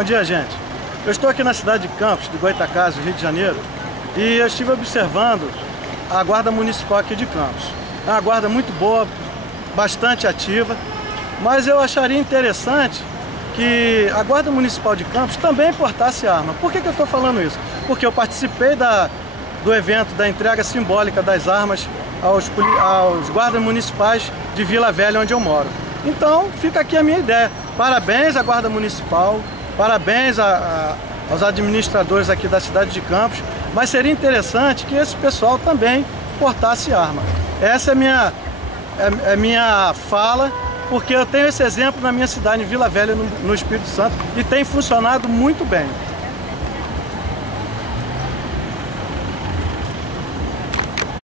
Bom dia, gente. Eu estou aqui na cidade de Campos, do Goytacazes, Rio de Janeiro, e eu estive observando a Guarda Municipal aqui de Campos. É uma guarda muito boa, bastante ativa, mas eu acharia interessante que a Guarda Municipal de Campos também portasse arma. Por que eu estou falando isso? Porque eu participei do evento da entrega simbólica das armas aos guardas municipais de Vila Velha, onde eu moro. Então, fica aqui a minha ideia. Parabéns à Guarda Municipal, parabéns aos administradores aqui da cidade de Campos, mas seria interessante que esse pessoal também portasse arma. Essa é minha fala, porque eu tenho esse exemplo na minha cidade, em Vila Velha, no Espírito Santo, e tem funcionado muito bem.